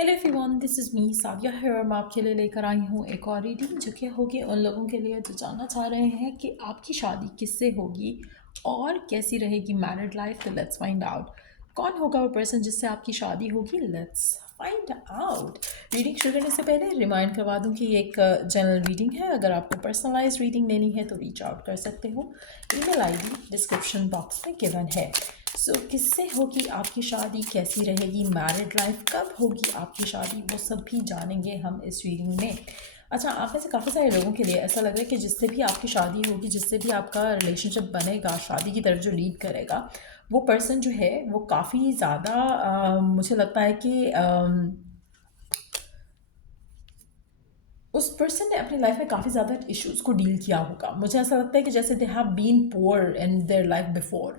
Hello everyone, this is me Savia है। मैं आपके लिए लेकर आई हूँ एक और रीडिंग जो कि होगी उन लोगों के लिए जो जानना चाह रहे हैं कि आपकी शादी किससे होगी और कैसी रहेगी मैरिड लाइफ। तो लेट्स फाइंड आउट कौन होगा वो पर्सन जिससे आपकी शादी होगी। Let's find out. रीडिंग शुरू करने से पहले रिमाइंड करवा दूँ कि ये एक जनरल रीडिंग है। अगर आपको पर्सनलाइज रीडिंग लेनी है तो रीच आउट कर सकते हो। ईमेल आईडी डिस्क्रिप्शन बॉक्स में गिवन है। किससे होगी आपकी शादी, कैसी रहेगी मैरिड लाइफ, कब होगी आपकी शादी, वो सब भी जानेंगे हम इस रीडिंग में। अच्छा, आप में से काफ़ी सारे लोगों के लिए ऐसा लग रहा है कि जिससे भी आपकी शादी होगी, जिससे भी आपका रिलेशनशिप बनेगा, शादी की तरफ जो लीड करेगा, वो पर्सन जो है वो काफ़ी ज़्यादा मुझे लगता है कि उस पर्सन ने अपनी लाइफ में काफ़ी ज़्यादा इश्यूज़ को डील किया होगा। मुझे ऐसा लगता है कि जैसे they have been poor in their life before,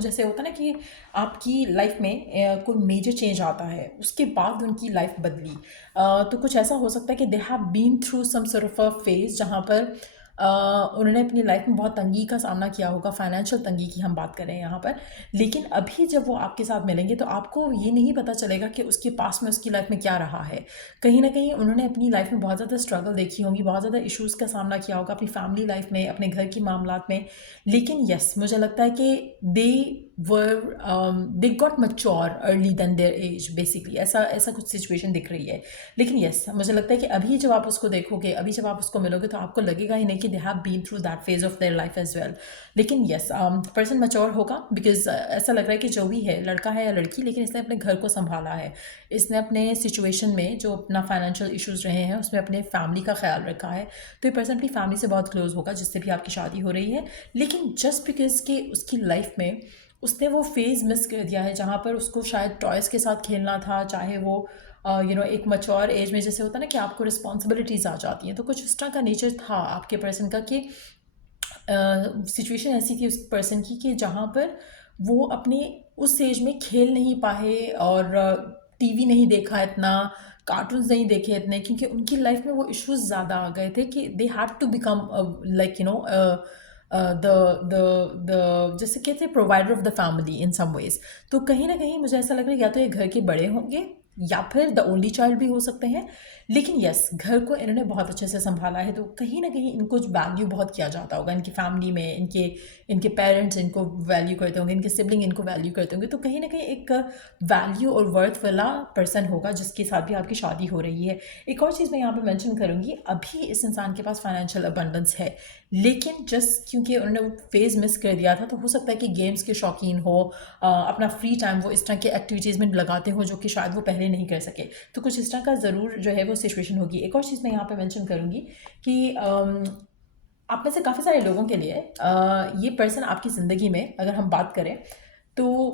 जैसे होता है ना कि आपकी लाइफ में कोई मेजर चेंज आता है, उसके बाद उनकी लाइफ बदली। तो कुछ ऐसा हो सकता है कि they have been through some sort of a phase जहाँ पर उन्होंने अपनी लाइफ में बहुत तंगी का सामना किया होगा, फाइनेंशियल तंगी की हम बात करें यहाँ पर। लेकिन अभी जब वो आपके साथ मिलेंगे तो आपको ये नहीं पता चलेगा कि उसके पास में उसकी लाइफ में क्या रहा है। कहीं ना कहीं उन्होंने अपनी लाइफ में बहुत ज़्यादा स्ट्रगल देखी होंगी, बहुत ज़्यादा इश्यूज़ का सामना किया होगा अपनी फैमिली लाइफ में, अपने घर की मामलात में। लेकिन यस, मुझे लगता है कि they they got mature early than their age, basically ऐसा ऐसा कुछ सिचुएशन दिख रही है। लेकिन यस, मुझे लगता है कि अभी जब आप उसको देखोगे, अभी जब आप उसको मिलोगे तो आपको लगेगा ही नहीं कि they have been through that phase of their life as well. लेकिन यस, पर्सन मच्योर होगा बिकॉज ऐसा लग रहा है कि जो भी है, लड़का है या लड़की, लेकिन इसने अपने घर को संभाला है। इसने अपने सिचुएशन में जो अपना फाइनेंशियल इश्यूज रहे हैं उसमें अपने फैमिली का ख्याल रखा है। तो ये पर्सन अपनी फैमिली से बहुत क्लोज होगा जिससे भी आपकी शादी हो रही है। लेकिन जस्ट बिकॉज कि उसकी लाइफ में उसने वो फेज़ मिस कर दिया है जहाँ पर उसको शायद टॉयज़ के साथ खेलना था, चाहे वो एक मच्योर एज में जैसे होता है ना कि आपको रिस्पॉन्सिबिलिटीज़ आ जाती हैं। तो कुछ इस तरह का नेचर था आपके पर्सन का कि सिचुएशन ऐसी थी उस पर्सन की कि जहाँ पर वो अपने उस एज में खेल नहीं पाए और टीवी नहीं देखा इतना, कार्टून्स नहीं देखे इतने, क्योंकि उनकी लाइफ में वो इश्यूज ज़्यादा आ गए थे कि they had to become like the the जैसे कहते हैं provider of the family in some ways. तो कहीं ना कहीं मुझे ऐसा लग रहा है या तो ये घर के बड़े होंगे या फिर द ओनली चाइल्ड भी हो सकते हैं। लेकिन यस, घर को इन्होंने बहुत अच्छे से संभाला है, तो कहीं ना कहीं इनको वैल्यू बहुत किया जाता होगा इनकी फैमिली में। इनके इनके पेरेंट्स इनको वैल्यू करते होंगे, इनके सिबलिंग इनको वैल्यू करते होंगे। तो कहीं ना कहीं एक वैल्यू और वर्थ वाला पर्सन होगा जिसके साथ भी आपकी शादी हो रही है। एक और चीज़ मैं यहाँ पे मेंशन करूँगी, अभी इस इंसान के पास फाइनेंशियल अबंडेंस है, लेकिन जस्ट क्योंकि उन्होंने वो फेज़ मिस कर दिया था, तो हो सकता है कि गेम्स के शौकीन हो, अपना फ्री टाइम वो इस तरह के एक्टिविटीज़ में लगाते हो जो कि शायद वो पहले नहीं कर सके। तो कुछ इस तरह का ज़रूर जो है वो सिचुएशन होगी। एक और चीज़ मैं यहाँ पे मेंशन करूँगी कि आप में से काफ़ी सारे लोगों के लिए ये पर्सन आपकी ज़िंदगी में अगर हम बात करें तो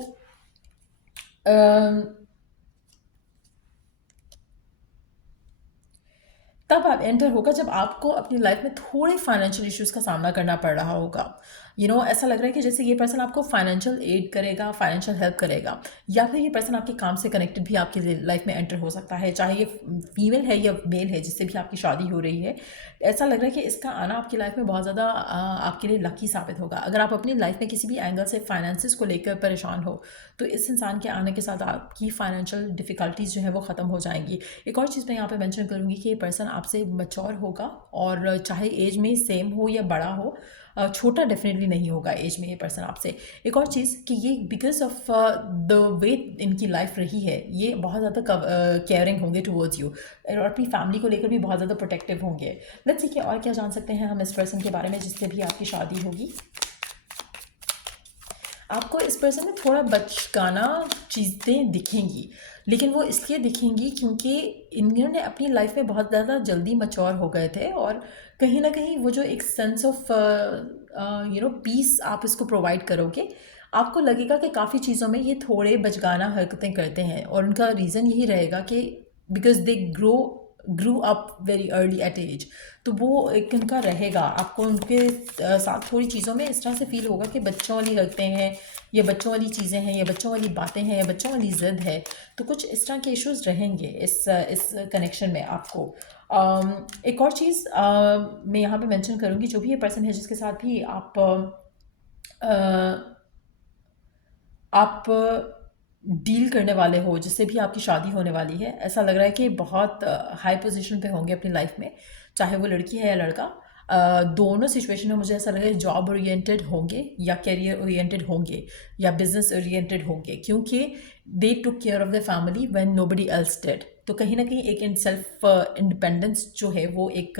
तब आप एंटर होगा जब आपको अपनी लाइफ में थोड़े फाइनेंशियल इश्यूज का सामना करना पड़ रहा होगा। ऐसा लग रहा है कि जैसे ये पर्सन आपको फाइनेंशियल एड करेगा, फाइनेंशियल हेल्प करेगा, या फिर ये पर्सन आपके काम से कनेक्टेड भी आपकी लाइफ में एंटर हो सकता है, चाहे ये फीमेल है या मेल है जिससे भी आपकी शादी हो रही है। ऐसा लग रहा है कि इसका आना आपकी लाइफ में बहुत ज़्यादा आपके लिए लकी साबित होगा। अगर आप अपनी लाइफ में किसी भी एंगल से फाइनेंसिस को लेकर परेशान हो तो इस इंसान के आने के साथ आपकी फाइनेंशियल डिफ़िकल्टीज़ जो है वो ख़त्म हो जाएंगी। एक और चीज़ मैं यहाँ पे मेंशन करूँगी कि ये पर्सन आपसे मैच्योर होगा, और चाहे एज में सेम हो या बड़ा हो, छोटा डेफिनेटली नहीं होगा एज में ये पर्सन आपसे। एक और चीज़ कि ये बिकॉज ऑफ द वे इनकी लाइफ रही है, ये बहुत ज़्यादा केयरिंग होंगे टुवर्ड्स यू, और अपनी फैमिली को लेकर भी बहुत ज़्यादा प्रोटेक्टिव होंगे। लेट्स सी कि और क्या जान सकते हैं हम इस पर्सन के बारे में जिससे भी आपकी शादी होगी। आपको इस पर्सन में थोड़ा बचकाना चीज़ें दिखेंगी, लेकिन वो इसलिए दिखेंगी क्योंकि इन्होंने अपनी लाइफ में बहुत ज़्यादा जल्दी मैच्योर हो गए थे, और कहीं ना कहीं वो जो एक सेंस ऑफ पीस आप इसको प्रोवाइड करोगे, आपको लगेगा कि काफ़ी चीज़ों में ये थोड़े बचकाना हरकतें करते हैं, और उनका रीज़न यही रहेगा कि because they grew up very early at age. तो वो एक उनका रहेगा, आपको उनके साथ थोड़ी चीज़ों में इस तरह से फील होगा कि बच्चों वाली हरकतें हैं, ये बच्चों वाली चीज़ें हैं, ये बच्चों वाली बातें हैं, ये बच्चों वाली ज़िद है। तो कुछ इस तरह के इश्यूज रहेंगे इस कनेक्शन में आपको। एक और चीज़ मैं यहाँ पे मेंशन करूँगी, जो भी ये पर्सन है जिसके साथ भी आप डील करने वाले हो, जिससे भी आपकी शादी होने वाली है, ऐसा लग रहा है कि बहुत हाई पोजीशन पे होंगे अपनी लाइफ में, चाहे वो लड़की है या लड़का। दोनों सिचुएशन में मुझे ऐसा लग रहा है जॉब ओरिएंटेड होंगे या करियर ओरिएंटेड होंगे या बिजनेस ओरिएंटेड होंगे, क्योंकि they took care of the family when nobody else did. तो कहीं ना कहीं एक इन सेल्फ इंडिपेंडेंस जो है वो एक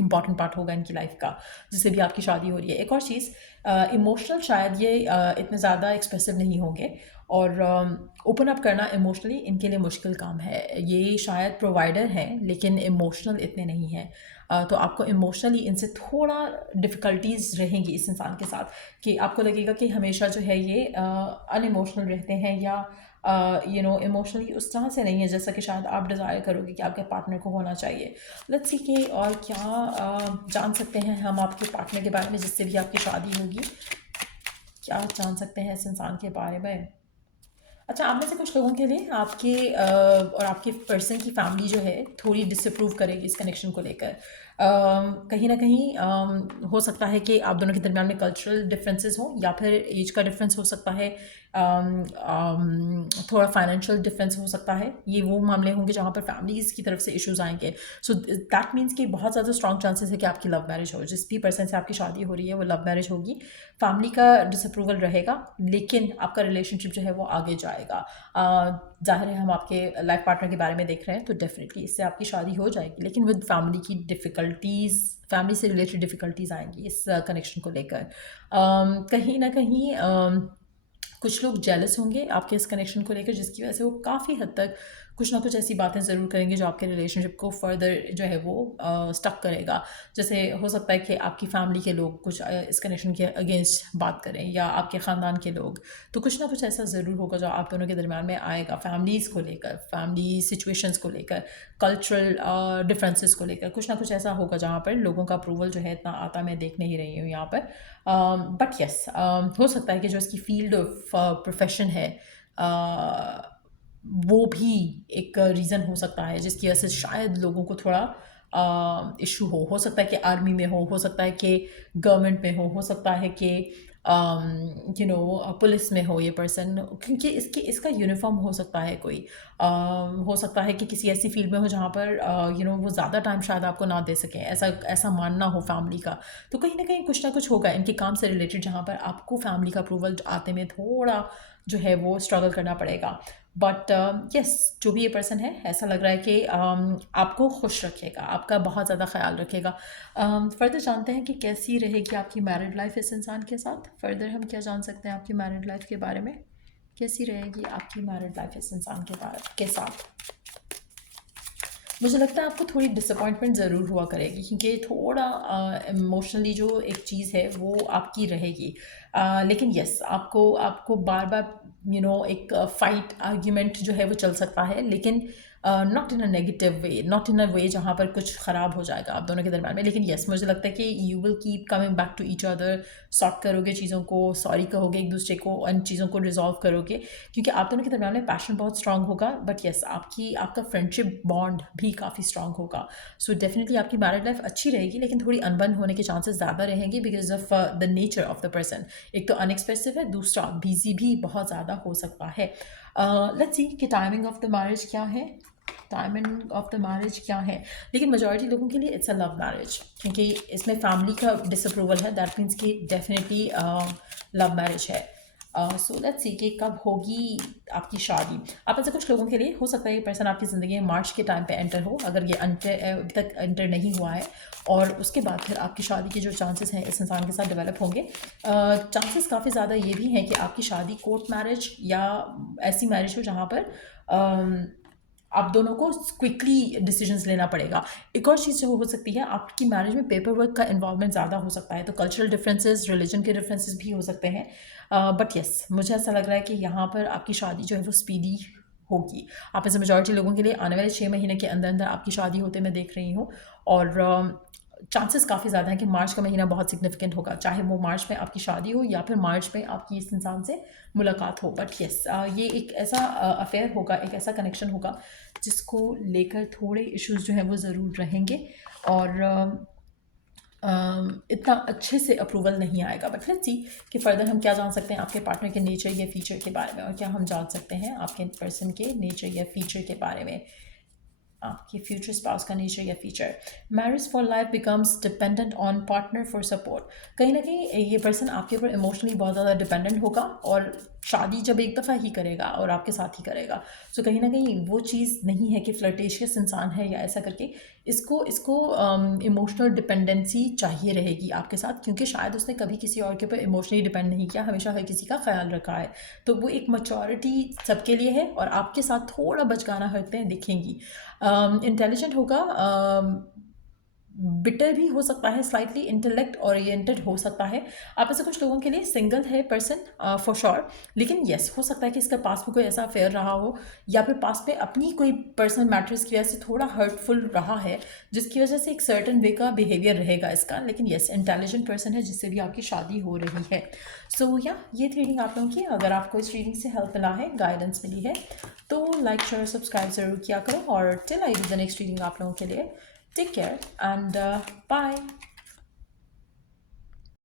इम्पॉर्टेंट पार्ट होगा इनकी लाइफ का, जिससे भी आपकी शादी हो रही है। एक और चीज़, इमोशनल शायद ये इतने ज़्यादा एक्सप्रेसिव नहीं होंगे, और ओपन अप करना इमोशनली इनके लिए मुश्किल काम है। ये शायद प्रोवाइडर हैं लेकिन इमोशनल इतने नहीं हैं। तो आपको इमोशनली इनसे थोड़ा डिफ़िकल्टीज़ रहेंगी इस इंसान के साथ, कि आपको लगेगा कि हमेशा जो है ये अनइमोशनल रहते हैं, या इमोशनली उस तरह से नहीं है जैसा कि शायद आप डिज़ायर करोगे कि आपके पार्टनर को होना चाहिए। लेट्स सी कि और क्या जान सकते हैं हम आपके पार्टनर के बारे में जिससे भी आपकी शादी होगी। क्या जान सकते हैं इस इंसान के बारे में? अच्छा, आप में से कुछ लोगों के लिए आपके और आपके पर्सन की फैमिली जो है थोड़ी डिसअप्रूव करेगी इस कनेक्शन को लेकर। कहीं ना कहीं हो सकता है कि आप दोनों के दरमियान में कल्चरल डिफरेंसेस हों, या फिर एज का डिफरेंस हो सकता है, थोड़ा फाइनेंशियल डिफरेंस हो सकता है। ये वो मामले होंगे जहाँ पर फैमिलीज़ की तरफ से इश्यूज आएंगे। सो दैट मीन्स कि बहुत ज़्यादा स्ट्रॉन्ग चांसेस है कि आपकी लव मैरिज हो, जिस भी पर्सन से आपकी शादी हो रही है वो लव मैरिज होगी। फैमिली का डिसअप्रूवल रहेगा, लेकिन आपका रिलेशनशिप जो है वो आगे जाएगा। ज़ाहिर है हम आपके लाइफ पार्टनर के बारे में देख रहे हैं, तो डेफिनेटली इससे आपकी शादी हो जाएगी, लेकिन विद फैमिली की डिफ़िकल्टीज़, फैमिली से रिलेटेड डिफ़िकल्टीज़ आएंगी इस कनेक्शन को लेकर। कहीं ना कहीं कुछ लोग जेलस होंगे आपके इस कनेक्शन को लेकर, जिसकी वजह से वो काफ़ी हद तक कुछ ना कुछ ऐसी बातें ज़रूर करेंगे जो आपके रिलेशनशिप को फर्दर जो है वो स्टक करेगा। जैसे हो सकता है कि आपकी फैमिली के लोग कुछ इस कनेक्शन के अगेंस्ट बात करें, या आपके ख़ानदान के लोग। तो कुछ ना कुछ ऐसा ज़रूर होगा जो आप दोनों के दरमियान में आएगा, फैमिलीज़ को लेकर, फैमिली सिचुएशंस को लेकर, कल्चरल डिफरेंसेस को लेकर। कुछ ना कुछ ऐसा होगा जहाँ पर लोगों का अप्रूवल जो है इतना आता मैं देख नहीं रही हूँ यहाँ पर। बट यस, हो सकता है कि जो इसकी फील्ड ऑफ प्रोफेशन है, uh, वो भी एक रीज़न हो सकता है जिसकी वजह से शायद लोगों को थोड़ा इशू हो सकता है कि आर्मी में हो सकता है कि गवर्नमेंट में हो सकता है कि पुलिस में हो ये पर्सन, क्योंकि इसका यूनिफॉर्म हो सकता है कोई, हो सकता है कि किसी ऐसी फील्ड में हो जहाँ पर वो ज़्यादा टाइम शायद आपको ना दे सकें, ऐसा ऐसा मानना हो फैमिली का। तो कहीं ना कहीं कुछ ना कुछ होगा इनके काम से रिलेटेड जहाँ पर आपको फैमिली का अप्रूवल आते में थोड़ा जो है वो स्ट्रगल करना पड़ेगा। बट यस, जो भी ये पर्सन है ऐसा लग रहा है कि आपको खुश रखेगा, आपका बहुत ज़्यादा ख्याल रखेगा। फर्दर जानते हैं कि कैसी रहेगी आपकी मैरिड लाइफ इस इंसान के साथ। फर्दर हम क्या जान सकते हैं आपकी मैरिड लाइफ के बारे में, कैसी रहेगी आपकी मैरिड लाइफ इस इंसान के साथ। मुझे लगता है आपको थोड़ी डिसअपॉइंटमेंट ज़रूर हुआ करेगी, क्योंकि थोड़ा इमोशनली जो एक चीज़ है वो आपकी रहेगी। लेकिन यस, आपको आपको बार बार एक फाइट आर्ग्यूमेंट जो है वो चल सकता है, लेकिन not in a negative way, not in a way जहाँ पर कुछ ख़राब हो जाएगा आप दोनों के दरम्यान में। लेकिन यस, मुझे लगता है कि you will keep coming back to each other, sort करोगे चीज़ों को, सॉरी कहोगे एक दूसरे को, उन चीज़ों को रिजॉल्व करोगे, क्योंकि आप दोनों के दरम्यान में पैशन बहुत स्ट्रांग होगा। बट यस, आपका फ्रेंडशिप बॉन्ड भी काफ़ी स्ट्रांग होगा। सो डेफिनेटली आपकी मैरिड लाइफ अच्छी रहेगी, लेकिन थोड़ी अनबन होने के चांसेस ज़्यादा रहेंगे because of the nature of the person. एक तो अनएक्सप्रेसिव है, दूसरा बिजी भी बहुत ज़्यादा हो सकता है। लेट्स सी कि टाइमिंग ऑफ द मैरिज क्या है, टाइमिंग ऑफ द मैरिज क्या है। लेकिन मेजॉरिटी लोगों के लिए इट्स अ लव मैरिज, क्योंकि इसमें फैमिली का डिसअप्रूवल है, दैट मीन्स कि डेफिनेटली लव मैरिज है। सो लेट्स सी कि कब होगी आपकी शादी। आप में से कुछ लोगों के लिए हो सकता है ये पर्सन आपकी ज़िंदगी में मार्च के टाइम पे एंटर हो, अगर ये अभी तक एंटर नहीं हुआ है, और उसके बाद फिर आपकी शादी के जो चांसेस हैं इस इंसान के साथ डेवलप होंगे। चांसेस काफ़ी ज़्यादा ये भी हैं कि आपकी शादी कोर्ट मैरिज या ऐसी मैरिज हो जहाँ पर आप दोनों को क्विकली डिसीजंस लेना पड़ेगा। एक और चीज़ जो हो सकती है, आपकी मैरिज में पेपर वर्क का इन्वॉल्वमेंट ज़्यादा हो सकता है, तो कल्चरल डिफरेंसेस, रिलीजन के डिफरेंसेस भी हो सकते हैं। बट यस, मुझे ऐसा लग रहा है कि यहाँ पर आपकी शादी जो है वो स्पीडी होगी। आप में से मेजॉरिटी लोगों के लिए आने वाले 6 महीने के अंदर अंदर आपकी शादी होते मैं देख रही हूँ, और चांसेस काफ़ी ज़्यादा हैं कि मार्च का महीना बहुत सिग्निफिकेंट होगा, चाहे वो मार्च में आपकी शादी हो या फिर मार्च में आपकी इस इंसान से मुलाकात हो। बट यस, ये एक ऐसा अफेयर होगा, एक ऐसा कनेक्शन होगा जिसको लेकर थोड़े इश्यूज जो हैं वो ज़रूर रहेंगे। और इतना अच्छे से अप्रूवल नहीं आएगा। बट लेट्स सी कि फर्दर हम क्या जान सकते हैं आपके पार्टनर के नेचर या फीचर के बारे में, और क्या हम जान सकते हैं आपके पर्सन के नेचर या फीचर के बारे में, आपके फ्यूचर स्पाउस का नेचर या feature. Marriage for life becomes dependent on partner for support. कहीं ना कहीं ये पर्सन आपके ऊपर इमोशनली बहुत ज़्यादा डिपेंडेंट होगा, और शादी जब एक दफ़ा ही करेगा और आपके साथ ही करेगा। सो कहीं ना कहीं वो चीज़ नहीं है कि फ्लर्टेशियस इंसान है या ऐसा करके, इसको इसको इमोशनल डिपेंडेंसी चाहिए रहेगी आपके साथ, क्योंकि शायद उसने कभी किसी और के ऊपर इमोशनली डिपेंड नहीं किया, हमेशा हर किसी का ख्याल रखा है। तो वो एक मैच्योरिटी सबके लिए है, और आपके साथ थोड़ा बचकाना हरकतें दिखेंगी। इंटेलिजेंट होगा, बिटर भी हो सकता है, स्लाइटली इंटेलेक्ट ओरिएंटेड हो सकता है। आप ऐसे कुछ लोगों के लिए सिंगल है पर्सन फॉर श्योर, लेकिन येस हो सकता है कि इसका पास में कोई ऐसा अफेयर रहा हो, या फिर पास में अपनी कोई पर्सनल मैटर्स की वजह से थोड़ा हर्टफुल रहा है, जिसकी वजह से एक सर्टन वे का बिहेवियर रहेगा इसका। लेकिन येस इंटेलिजेंट पर्सन है जिससे भी आपकी शादी हो रही है। सो या ये थी रीडिंग आप लोगों की। अगर आपको इस रीडिंग से हेल्प मिला है, गाइडेंस मिली है, तो लाइक शेयर सब्सक्राइब ज़रूर किया करो। और till I do the next reading आप लोगों के लिए, take care and bye.